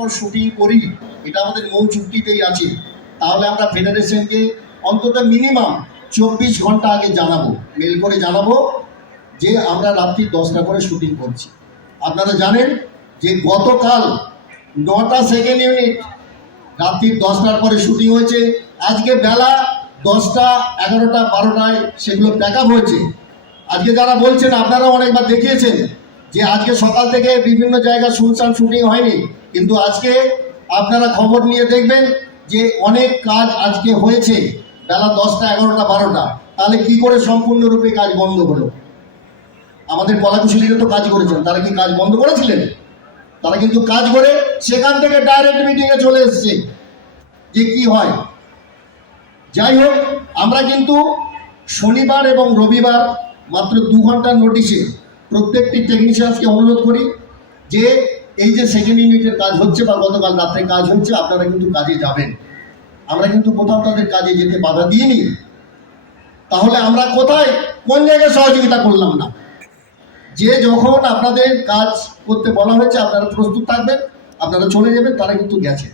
পর শুটিং করি, এটা আমাদের মূল চুক্তিতেই আছে। তাহলে আমরা ফেডারেশনকে অন্তত মিনিমাম চব্বিশ ঘণ্টা আগে জানাব, মেল করে জানাব যে আমরা রাত্রি দশটা করে শুটিং করছি। আপনারা জানেন যে গতকাল নটা সেকেন্ড ইউনিট রাত্রি দশটার পরে শুটিং হয়েছে, আজকে বেলা দশটা, এগারোটা, বারোটায় সেগুলো প্যাক আপ হয়েছে। আজকে যারা বলছেন আপনারা অনেকবার দেখিয়েছেন যে আজকে সকাল থেকে বিভিন্ন জায়গায় শুনশান শুটিং হয়নি, কিন্তু আজকে আপনারা খবর নিয়ে দেখবেন যে অনেক কাজ আজকে হয়েছে। বেলা দশটা, এগারোটা, বারোটা। তাহলে কি করে সম্পূর্ণরূপে কাজ বন্ধ হলো? আমাদের কলাকুশলীরা তো কাজ করেছেন, তারা কি কাজ বন্ধ করেছিলেন? তারা কিন্তু কাজ করে সেখান থেকে ডাইরেক্ট মিটিংয়ে চলে এসছে, যে কি হয়? যাই হোক, আমরা কিন্তু শনিবার এবং রবিবার মাত্র দু ঘণ্টার নোটিশে প্রত্যেকটি টেকনিশিয়ানসকে অনুরোধ করি যে, এই যে সেকেন্ড ইউনিটের কাজ হচ্ছে বা গতকাল রাত্রে কাজ হচ্ছে, আপনারা কিন্তু কাজে যাবেন। আমরা কিন্তু কোথাও তাদের কাজে যেতে বাধা দিইনি। তাহলে আমরা কোথায়? কোন জায়গায় সহযোগিতা করলাম না? যে যখন আপনাদের কাজ করতে বলা হয়েছে, আপনারা প্রস্তুত থাকবেন, আপনারা চলে যাবেন, তারা কিন্তু গেছে।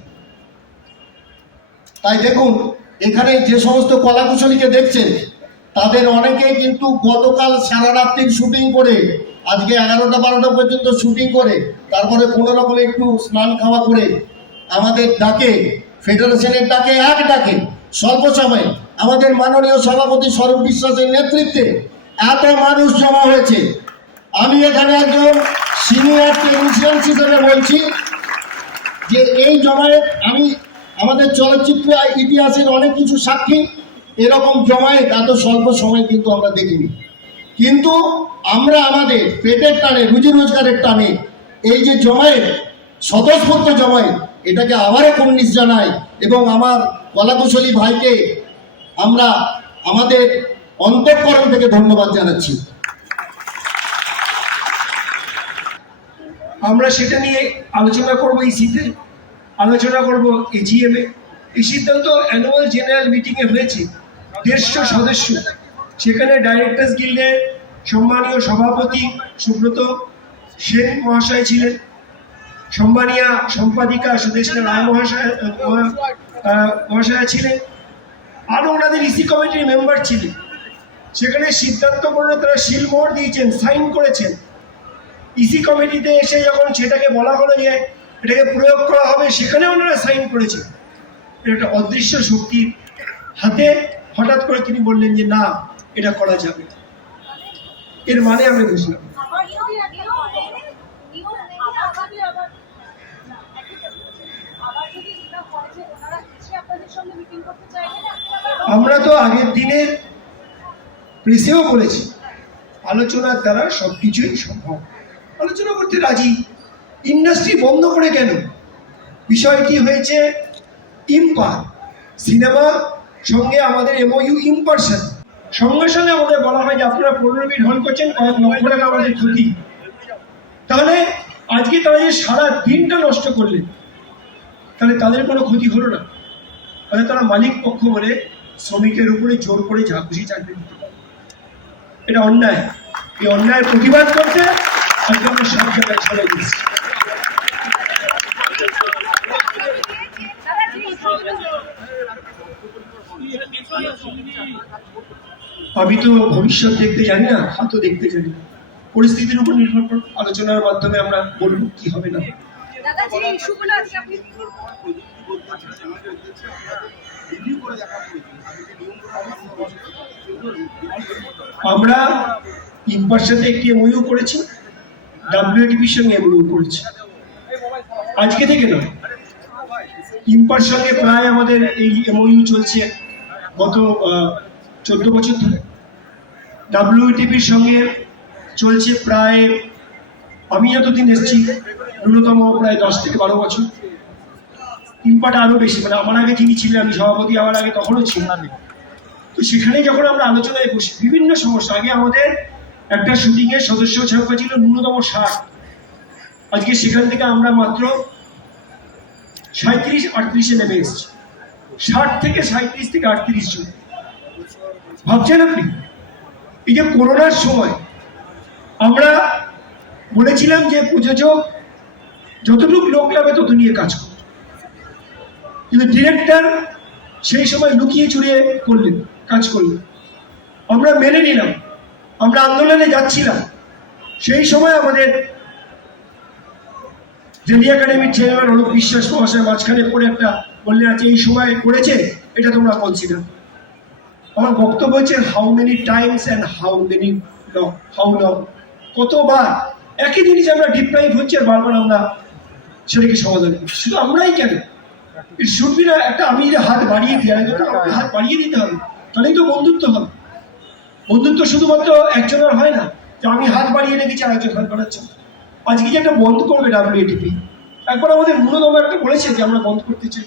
তাই দেখুন, এখানে যে সমস্ত কলাকুশলীকে দেখছেন, তাদের অনেকেই কিন্তু গতকাল সারা রাত্রির শুটিং করে আজকে এগারোটা বারোটা পর্যন্ত শুটিং করে, তারপরে কোনো রকম একটু স্নান খাওয়া করে, আমাদের ডাকে, ফেডারেশনের ডাকে, এক ডাকে, স্বল্প সময়ে, আমাদের মাননীয় সভাপতি স্বরূপ বিশ্বাসের নেতৃত্বে এত মানুষ জমা হয়েছে। আমি এখানে একজন সিনিয়র টেকনিশিয়ান হিসেবে বলছি যে এই জমায়েত, আমি, আমাদের চলচ্চিত্র ইতিহাসের অনেক কিছু সাক্ষী, এরকম জমায়েত এত স্বল্প সময় কিন্তু আমরা দেখিনি। কিন্তু আমরা আমাদের পেটের টানে রুজি রোজগারের টানে, এই যে জমায়েত, স্বতঃস্ফূর্ত জমায়েত, এটাকে আবারও কুর্নিশ জানাই এবং আমার কলাকুশলী ভাইকে আমরা আমাদের অন্তঃকরণ থেকে ধন্যবাদ জানাচ্ছি। আমরা সেটা নিয়ে আলোচনা করব এই শীতে, আলোচনা করব এজিএম এই সিদ্ধান্ত অ্যানুয়াল জেনারেল মিটিংয়ে হয়েছে। দেড়শো সদস্য। সেখানে ডাইরেক্টর্স গিল্ডের সম্মানীয় সভাপতি সুব্রত সেন মহাশয় ছিলেন। সম্মানীয় সম্পাদিকা সুদেশনা রায় মহাশয় মহা- মহাশয়া ছিলেন। আরও ওনাদের ইসি কমিটির মেম্বার ছিলেন। সেখানে সিদ্ধান্ত করলে তারা শিলমোহর দিয়েছেন সাইন করেছেন। ইসি কমিটিতে এসে যখন সেটাকে বলা হলো যে এটাকে প্রয়োগ করা হবে সেখানে ওনারা সাইন করেছে এটা একটা অদৃশ্য শক্তির হাতে হঠাৎ করে তিনি বললেন যে না এটা করা যাবে। এর মানে আমি বুঝলাম। আমরা তো আগের দিনের প্রেসেও বলেছি, আলোচনার দ্বারা সব কিছুই সম্ভব। আলোচনা করতে রাজি? ইন্ডাস্ট্রি বন্ধ করে কেন? বিষয়টি হয়েছে ইম্পার। সিনেমা সঙ্গে আমাদের এমওইউ ইম্পারশন সঙ্গে সঙ্গে আমাদের বলা হয় যে আপনারা পনেরো মিনিট হল করছেন কয়েক লক্ষ টাকা আমাদের ক্ষতি তাহলে আজকে তারা যে সারা দিনটা নষ্ট করলেন, তাহলে তাদের কোনো ক্ষতি হলো না। তাহলে তারা মালিক পক্ষ বলে শ্রমিকের উপরে জোর করে যা চাকরি দিতে এটা অন্যায়। এই অন্যায়ের প্রতিবাদ করতে আজকে আমরা সব জায়গায় সবাই দিচ্ছি। আমি তো ভবিষ্যৎ দেখতে জানি না হাতও দেখতে জানি না। পরিস্থিতির উপর নির্ভর করে আলোচনার মাধ্যমে আমরা বলব কি হবে না দাদা যে ইস্যুগুলো আজকে আপনি আমরা ইম্পার সাথে একটি এমইউ করেছি ডাব্লিউটিপির সঙ্গে এমইউ করেছি। আজকে থেকে নয়। ইম্পার সঙ্গে প্রায় আমাদের এই এমইউ চলছে গত চোদ্দ বছর ধরে। ডাব্লিউটিপির সঙ্গে চলছে প্রায়, আমি যতদিন এসেছি, ন্যূনতম প্রায় দশ থেকে বারো বছর। ইম্পাটা আরও বেশি মানে আমার আগে যিনি ছিলেন, আমি সভাপতি আমার আগে তখনও ছিলাম। তো সেখানে যখন আমরা আলোচনায় বসি, বিভিন্ন সমস্যা, আগে আমাদের একটা শুটিং এর সদস্য সংখ্যা ছিল ন্যূনতম ষাট। আজকে সেখান থেকে আমরা মাত্র সাঁত্রিশ আটত্রিশে নেমে এসেছি। ষাট থেকে সাঁত্রিশ থেকে আটত্রিশ জন। ভাবছেন আপনি? এই যে করোনার সময়, আমরা বলেছিলাম যে প্রযোজক যতটুকু লোক লাগবে তত নিয়ে কাজ করো কিন্তু ডিরেক্টর সেই সময় লুকিয়ে চুরিয়ে করলেন, কাজ করলেন। আমরা মেনে নিলাম, আমরা আন্দোলনে যাচ্ছিলাম। সেই সময় আমাদের রেলি একাডেমির চেয়ারম্যান অরূপ বিশ্বাস মহাশয় মাঝখানে পড়ে একটা বললেন আছে এই সময় করেছে, এটা তোমরা কনসিডার আমার বক্তব্য হচ্ছে how many times and how many how long কতবার? একই জিনিস আমরা ডিপ্রাইভ হচ্ছে আর বারবার আমরা সেটাকে সমাধান করছি। শুধু আমরাই কেন? শুনবি না একটা আমি যদি হাত বাড়িয়ে দিই আমাকে হাত বাড়িয়ে দিতে হবে তাহলেই তো বন্ধুত্ব হবে। বন্ধুত্ব শুধুমাত্র একজনের হয় না যে আমি হাত বাড়িয়ে রেখেছি আরেকজন হাত বাড়াচ্ছে। আজকে যে একটা বন্ধ করবে ডাব্লিউএটিপি একবার আমাদের মূলদম একটা বলেছে যে আমরা বন্ধ করতে চাই।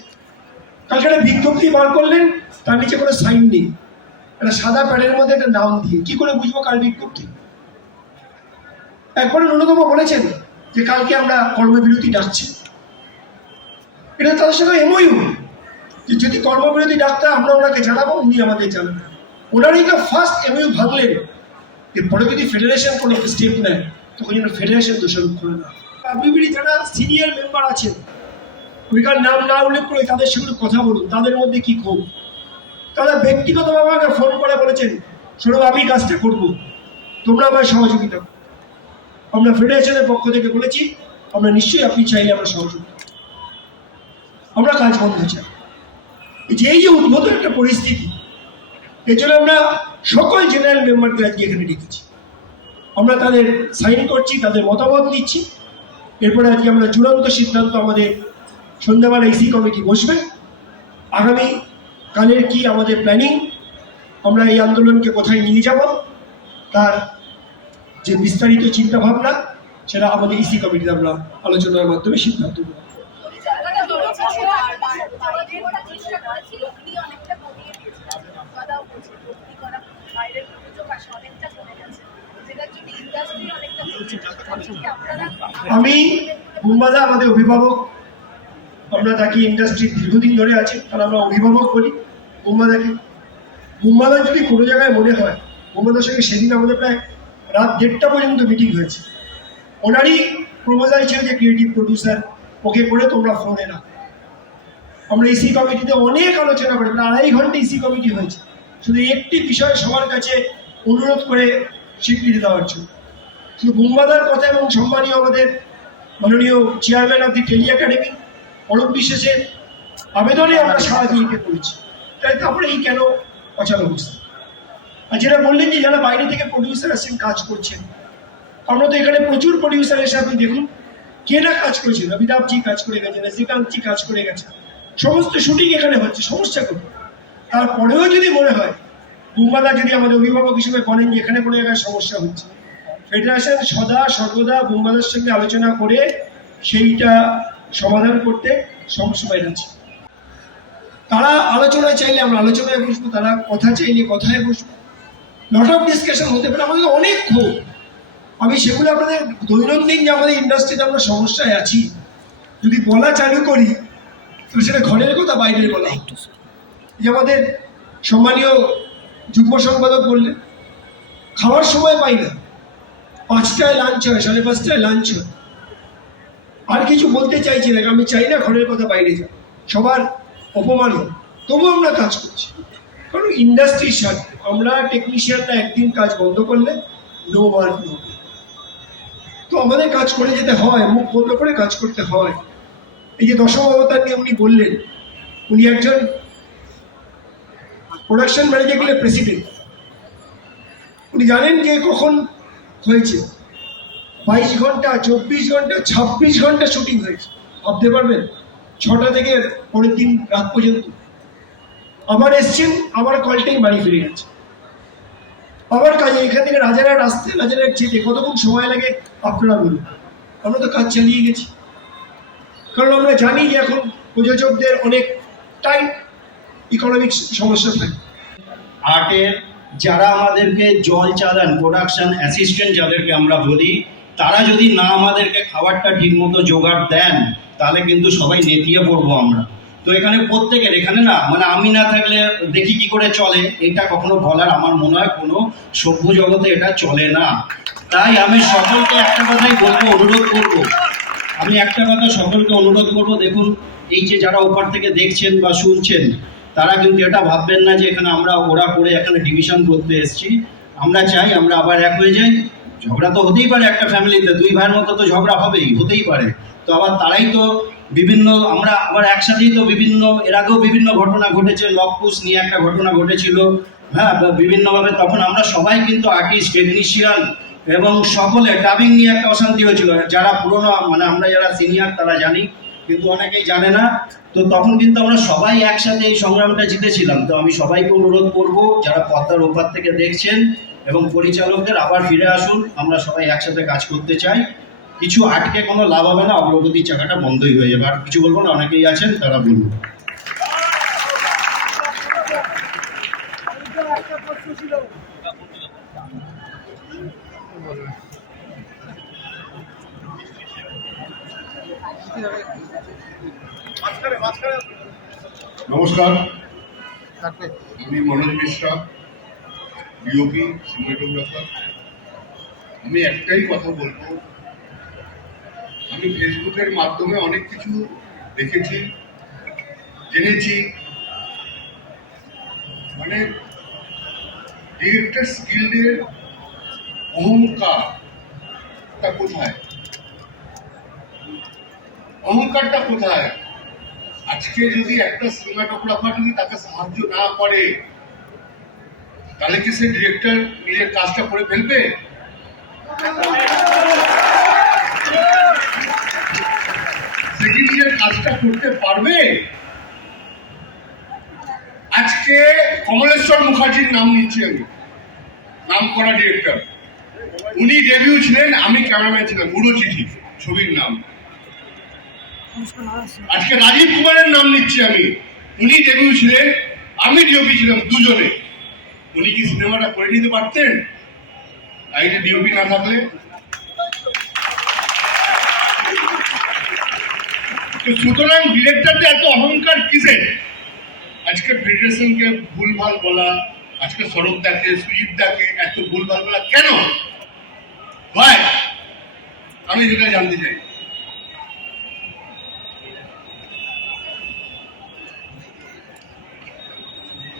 কালকে একটা বিজ্ঞপ্তি বার করলেন তার নিচে কোনো সাইন নেই। একটা সাদা প্যাডের মধ্যে একটা নাম দিয়ে, কি করে বুঝব কার বিজ্ঞপ্তি? একবার ন্যূনতম বলেছেন যে কালকে আমরা কর্মবিরতি ডাকছি। এটা তাদের সঙ্গে এমওইউ যে যদি কর্মবিরতি ডাকতে আমরা ওনাকে জানাব, উনি আমাদের জানাবেন। ওনারই তো ফার্স্ট এমইউ ভাঙলেন যে পরে যদি ফেডারেশন কোনো স্টেপ নেয় তখন যেন ফেডারেশন দোষারোপ করে না। বিবিডি যারা সিনিয়র মেম্বার আছেন ওইকার নাম না উল্লেখ করে তাদের সঙ্গে কথা বলুন, তাদের মধ্যে কি ক্ষোভ? তারা ব্যক্তিগতভাবে আমাকে ফোন করে বলেছেন সৌরভ আমি কাজটা করব। তোমরা আমার সহযোগিতা আমরা ফেডারেশনের পক্ষ থেকে বলেছি, আমরা নিশ্চয়ই আপনি চাইলে আমরা সহযোগিতা আমরা কাজ বন্ধ চাই। যে, এই যে উদ্ভূত একটা পরিস্থিতি, এর জন্য আমরা সকল জেনারেল মেম্বারদের আজকে এখানে ডেকেছি। আমরা তাদের সাইন করছি, তাদের মতামত দিচ্ছি। এরপরে আজকে আমরা চূড়ান্ত সিদ্ধান্ত আমাদের সন্ধ্যাবেলা ইসি কমিটি বসবে। আগামী কালের কি আমাদের প্ল্যানিং আমরা এই আন্দোলনকে কোথায় নিয়ে যাব? তার যে বিস্তারিত চিন্তা ভাবনা সেটা আমাদের ইসি কমিটিতে আমরা আলোচনার মাধ্যমে সিদ্ধান্ত নেব। আমি বুম্বাদা আমাদের অভিভাবক আমরা তাকে ইন্ডাস্ট্রি দীর্ঘদিন ধরে আছে কারণ আমরা অভিভাবক বলি। বুম্বাদাকে বুম্বাদা যদি কোনো জায়গায় মনে হয় বুম্বাদার সঙ্গে সেদিন আমাদের প্রায় রাত দেড়টা পর্যন্ত মিটিং হয়েছে। ওনারই প্রমোজাই ছিল যে ক্রিয়েটিভ প্রডিউসার ওকে করে তোমরা ফোনে না আমরা ইসি কমিটিতে অনেক আলোচনা করি আড়াই ঘণ্টা ইসি কমিটি হয়েছে। শুধু একটি বিষয় সবার কাছে অনুরোধ করে স্বীকৃতি দেওয়ার জন্য। শুধু বুম্বাদার কথা এবং সম্মানীয় আমাদের মাননীয় chairman of the tele academy Arup বিশ্বাসের আবেদনে আমরা সারা দিনকে করেছি তাই তারপরে এই কেন অচল অবস্থা? আর যেটা বললেন যে যারা বাইরে থেকে প্রডিউসার আসছেন, কাজ করছেন, আমরা তো এখানে প্রচুর প্রডিউসার এসে আপনি দেখুন, কে না কাজ করেছেন অমিতাভজি কাজ করে গেছেন শ্রীকান্তজি কাজ করে গেছেন সমস্ত শুটিং এখানে হচ্ছে, সমস্যা কোনো তারপরেও যদি মনে হয় বুম্বাদা যদি আমাদের অভিভাবক হিসেবে বলেন যে এখানে কোনো জায়গায় সমস্যা হচ্ছে ফেডারেশন সদা সর্বদা বুম্বাদার সঙ্গে আলোচনা করে সেইটা সমাধান করতে সবসময় আছে। তারা আলোচনায় চাইলে আমরা আলোচনায় বসবো, তারা কথা চাইলে কথায় বসবো। লট অফ ডিসকাশন হতে পারে, আমাদের অনেক ক্ষোভ। আমি সেগুলো আপনাদের দৈনন্দিন যে আমাদের ইন্ডাস্ট্রিতে আমরা সমস্যায় আছি, যদি বলা চালু করি তো সেটা ঘরের কথা, বাইরের বলা যে আমাদের সম্মানীয় যুগ্ম সম্পাদক বললেন, খাওয়ার সময় পাই না। পাঁচটায় লাঞ্চ হয়, সাড়ে পাঁচটায় লাঞ্চ হয়। আর কিছু বলতে চাইছি না আমি চাই না ঘরের কথা বাইরে যাও সবার অপমান হোক, তবু আমরা কাজ করছি। কারণ ইন্ডাস্ট্রির স্বার্থে আমরা টেকনিশিয়ানরা একদিন কাজ বন্ধ করলে নো ওয়ার্ক নো তো আমাদের কাজ করে যেতে হয়, মুখ বন্ধ করে কাজ করতে হয়। এই যে দশম অবতার নিয়ে উনি বললেন, উনি একজন প্রোডাকশন ম্যানেজার গেলে প্রেসিডেন্ট উনি জানেন যে কখন হয়েছে। বাইশ ঘণ্টা, চব্বিশ ঘণ্টা, ছাব্বিশ ঘণ্টা শুটিং হয়েছে। ভাবতে পারবেন? ছটা থেকে পরের দিন রাত পর্যন্ত। আবার এসছেন, আবার কলটাই বাড়ি ফিরে গেছে। আবার কাজে, এখান থেকে রাজারহাট আসতে, রাজারহাট যেতে কতক্ষণ সময় লাগে আপনারা বলুন। আমরা তো কাজ চালিয়ে গেছি। কারণ আমরা জানি যে এখন প্রযোজকদের অনেক টাইট ইকোনমিক সমস্যা থাকে। আর্টের যারা আমাদেরকে জল চালান প্রোডাকশন অ্যাসিস্ট্যান্ট যাদেরকে আমরা বলি তারা যদি না আমাদেরকে খাবারটা ঠিকমতো জোগাড় দেন, তাহলে কিন্তু সবাই নেতিয়ে পড়ব আমরা। তো এখানে প্রত্যেকের, এখানে না মানে আমি না থাকলে দেখি কি করে চলে, এটা কখনো বলার আমার মনে হয় কোনো সভ্য জগতে এটা চলে না। তাই আমি সকলকে একটা কথাই বলব, অনুরোধ করব। আমি একটা কথা সকলকে অনুরোধ করব, দেখুন, এই যে যারা ওপার থেকে দেখছেন বা শুনছেন, তারা কিন্তু এটা ভাববেন না যে এখানে আমরা ওরা করে এখানে ডিভিশন করতে এসেছি। আমরা চাই আমরা আবার এক হয়ে যাই। ঝগড়া তো হতেই পারে একটা ফ্যামিলিতে, দুই ভাইয়ের মতো তো ঝগড়া হবেই, হতেই পারে। তো আবার তারাই তো বিভিন্ন, আমরা আবার একসাথেই তো বিভিন্ন, এর আগেও বিভিন্ন ঘটনা ঘটেছে লকপুস নিয়ে একটা ঘটনা ঘটেছিল। হ্যাঁ বিভিন্নভাবে তখন আমরা সবাই কিন্তু আর্টিস্ট, টেকনিশিয়ান এবং সকলে ডাবিং নিয়ে একটা অশান্তি হয়েছিল। যারা পুরনো মানে আমরা যারা সিনিয়র, তারা জানি, কিন্তু অনেকেই জানে না। তো তখন কিন্তু আমরা সবাই একসাথে এই সংগ্রামটা জিতেছিলাম। তো আমি সবাইকে অনুরোধ করব, যারা পদ্মার ওপার থেকে দেখছেন এবং পরিচালকদের আবার ফিরে আসুন, আমরা সবাই একসাথে কাজ করতে চাই। কিছু আটকে কোনো লাভ হবে না, অগ্রগতির চাকাটা বন্ধই হয়ে যাবে। আর কিছু বলব না, অনেকেই আছেন, তারা বলুন। নমস্কার। আমি মনোজ মিশ্রা। বিওপি সিনেমাটোগ্রাফার আমি একটাই কথা বলব, আমি ফেসবুকের মাধ্যমে অনেক কিছু দেখেছি, জেনেছি। মানে ডিরেক্টর স্কিল্ডের অহংকার, তা কোথায়? অহংকারটা কোথায়? আজকে যদি একটা সিনেমাটোগ্রাফার যদি তাকে সাহায্য না করে তাহলে কি সে ডিরেক্টর নিজের কাজটা করে ফেলবে? নিজের কাজটা করতে পারবে? আজকে কমলেশ্বর মুখার্জির নাম নিচ্ছি আমি। নাম করা ডিরেক্টর উনি ডেবিউ ছিলেন, আমি ক্যামেরাম্যান ছিলাম বুড়ো চিঠি ছবির নাম। আজকে রাজীব কুমারের নাম নিচ্ছি আমি। উনি ডেবিউ ছিলেন, আমি ডিওপি ছিলাম দুজনে। উনি কি সিনেমাটা করে নিতে পারতেন? আইনে ডিওপি না থাকলে? সুতরাং ডিরেক্টরদের এত অহংকার কিসের? আজকে ফেডারেশনকে ভুলভাল বলা, আজকে সরব দাকে, সুজিত দাকে এত ভুলভাল বলা কেন? ভাই, আমি যেটা জানতে চাই।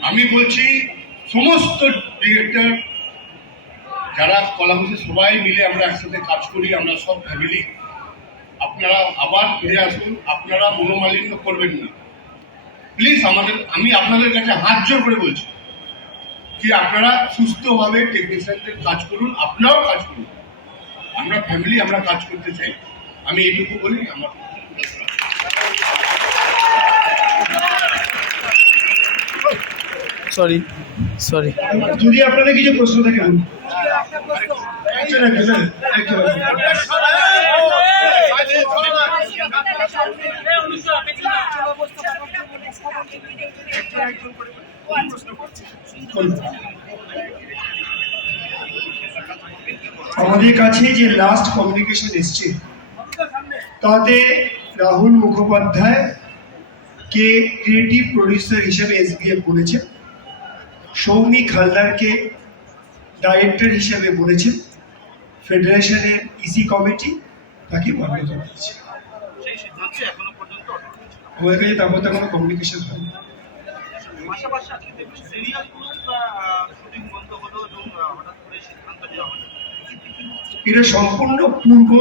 আমি বলছি সমস্ত ডিরেক্টর, যারা কলা হচ্ছে সবাই মিলে আমরা একসাথে কাজ করি, আমরা সব ফ্যামিলি আপনারা আবার ফিরে আসুন, আপনারা মনোমালিন্য করবেন না। প্লিজ আমাদের, আমি আপনাদের কাছে হাত জোর করে বলছি কি আপনারা সুস্থভাবে টেকনিশিয়ানদের কাজ করুন, আপনারাও কাজ করুন। আমরা ফ্যামিলি আমরা কাজ করতে চাই। আমি এইটুকু বলি, আমার সরি সরি যদি আপনাদের কিছু প্রশ্ন থাকে। হ্যাঁ। আমাদের কাছে যে লাস্ট কমিউনিকেশন এসছে, তাতে রাহুল মুখোপাধ্যায় কে ক্রিয়েটিভ প্রডিউসার হিসেবে এসবিএফ বলেছেন সৌমিক হালদারকে ডাইরেক্টর হিসেবে বলেছেন ফেডারেশনের ইসি কমিটি তাকে মান্যতা দিয়েছে। আমাদের কাছে তার মধ্যে কোনো কমিউনিকেশন হয়নি এটা সম্পূর্ণ পূর্ব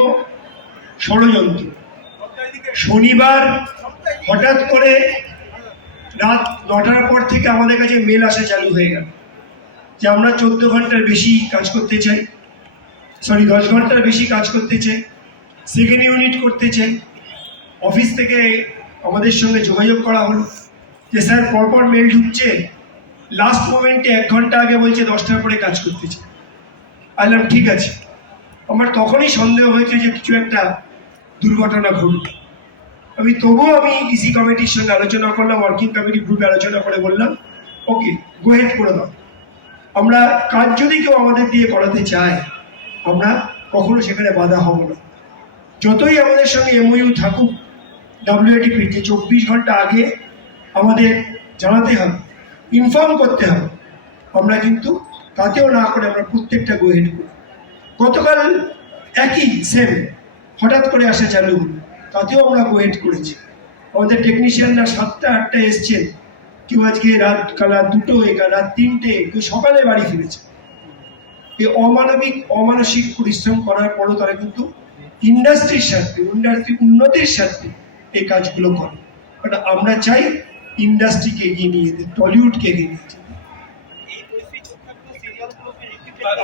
ষড়যন্ত্র। শনিবার হঠাৎ করে রাত নটার পর থেকে আমাদের কাছে মেল আসা চালু হয়ে গেল যে আমরা চোদ্দ ঘণ্টার বেশি কাজ করতে চাই। সরি দশ ঘণ্টার বেশি কাজ করতে চাই। সেকেন্ড ইউনিট করতে চাই। অফিস থেকে আমাদের সঙ্গে যোগাযোগ করা হলো। যে স্যার, পরপর মেল ঢুকছে। লাস্ট মোমেন্টে এক ঘণ্টা আগে বলছে দশটার পরে কাজ করতে চাই। আইলাম ঠিক আছে। আমার তখনই সন্দেহ হয়েছে যে কিছু একটা দুর্ঘটনা ঘটবে আমি তবুও আমি ইসি কমিটির সঙ্গে আলোচনা করলাম ওয়ার্কিং কমিটি গ্রুপে আলোচনা করে বললাম ওকে গোহেড করে দাও। আমরা কাজ যদি কেউ আমাদের দিয়ে করাতে চায়, আমরা কখনো সেখানে বাধা হব না। যতই আমাদের সঙ্গে এমওইউ থাকুক ডাব্লিউএটিপির যে চব্বিশ ঘণ্টা আগে আমাদের জানাতে হবে ইনফর্ম করতে হবে। আমরা কিন্তু তাতেও না করে আমরা প্রত্যেকটা গোহেড করি। গতকাল একই সেম হঠাৎ করে আসা চালু হলো। তাতেও আমরা ওয়েট করেছি। আমাদের টেকনিশিয়ানরা সাতটা, আটটা এসছেন। কেউ আজকে রাত, কাল দুটো রাত তিনটে, কেউ সকালে বাড়ি ফিরেছে। এই অমানবিক, অমানসিক পরিশ্রম করার পরও তারা কিন্তু ইন্ডাস্ট্রির স্বার্থে ইন্ডাস্ট্রি উন্নতির স্বার্থে এই কাজগুলো করে। বাট আমরা চাই ইন্ডাস্ট্রিকে এগিয়ে নিয়ে যেতে টলিউডকে এগিয়ে নিয়ে যেতে।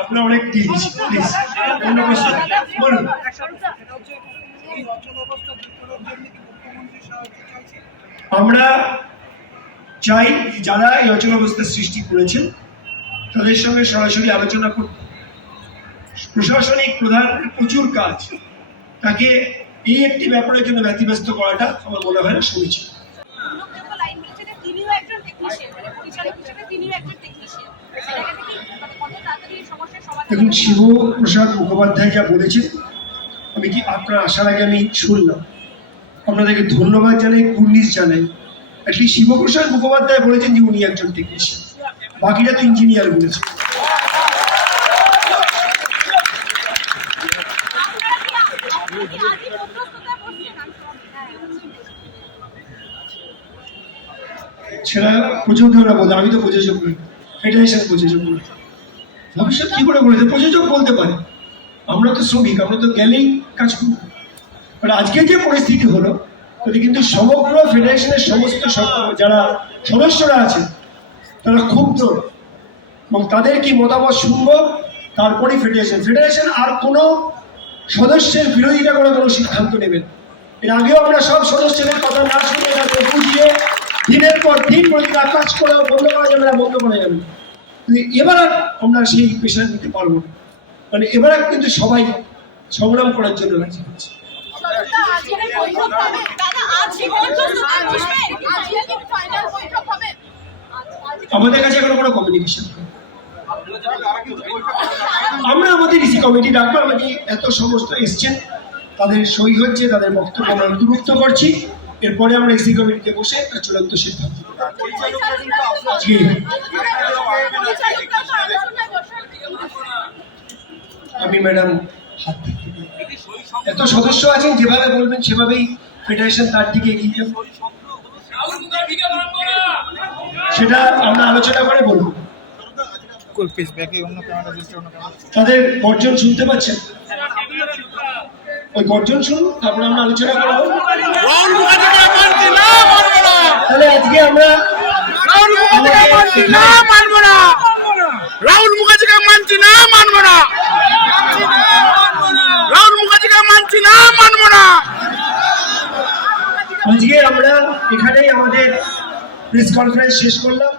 আপনারা অনেক দিয়ে দিচ্ছি প্লিজ অন্য? বলুন। অবস্থা আমরা চাই যারা এই অচল অবস্থার সৃষ্টি করেছেন তাদের সঙ্গে সরাসরি আলোচনা করতে প্রশাসনিক প্রধান প্রচুর কাজ। তাকে এই একটি ব্যাপারের জন্য ব্যতিব্যস্ত করাটা আমার মনে হয় না সমীচীন উল্লেখযোগ্য লাইন মিলছে যে তিনিও একজন টেকনিশিয়ান পরিচালক হিসেবে তিনিও একজন টেকনিশিয়ান সেটাকে কি কত তাড়াতাড়ি এই সমস্যার সমাধান দেখুন শিবপ্রসাদ মুখোপাধ্যায় যা বলেছেন আমি কি আপনার আসার আগে আমি শুনলাম? আপনাদেরকে ধন্যবাদ জানাই, কুর্নিশ জানাই। অ্যাটলিস্ট শিবপ্রসাদ মুখোপাধ্যায় বলেছেন যে উনি একজন টেকনিশিয়ান বাকিরা তো ইঞ্জিনিয়ার বলেছে। সেটা প্রযোজকরা বলতে আমি তো প্রযোজক নই। ফেডারেশন প্রযোজক নই ভবিষ্যৎ কি করে বলেছে? প্রযোজক বলতে পারে। আমরা তো শ্রমিক, আমরা তো গেলেই কাজ করব। আর আজকে যে পরিস্থিতি হলো কিন্তু সমগ্র ফেডারেশনের সমস্ত যারা সদস্যরা আছে তারা ক্ষুব্ধ এবং তাদের কি মতামত শুনব, তারপরেই ফেডারেশন। ফেডারেশন আর কোনো সদস্যের বিরোধিতা করে কোনো সিদ্ধান্ত নেবেন এর আগেও আমরা সব সদস্যদের কথা না শুনে তাদের বুঝিয়ে দিনের পর দিন প্রতিটা কাজ করে বন্ধ করা যাবে না, বন্ধ করা যাবে এবার আমরা সেই প্রেশার নিতে পারব না। মানে এবার কিন্তু সবাই সংগ্রাম করার জন্য রাজি হচ্ছে আমাদের কাছে এখনও কোনো কমিউনিকেশন আমরা আমাদের ইসি কমিটি ডাকবো আমাদের এত সমস্ত এসছেন তাদের সই হচ্ছে তাদের বক্তব্য আমরা নথিভুক্ত করছি। এরপরে আমরা ইসি কমিটিতে বসে একটা চূড়ান্ত সিদ্ধান্ত জি পরিচালকরা তো আলোচনায় বসার আমি ম্যাডাম হাত এত সদস্য আছেন, যেভাবে বলবেন সেভাবেই ফেডারেশন তার দিকে এগিয়ে সেটা আমরা আলোচনা করে বলব। তাদের গর্জন শুনতে পাচ্ছেন? ওই গর্জন আমরা আলোচনা তাহলে আজকে আমরা রাহুল মুখার্জিকে মানছি না, মানবো না। মানছি না না। আজকে আমরা এখানেই আমাদের প্রেস কনফারেন্স শেষ করলাম।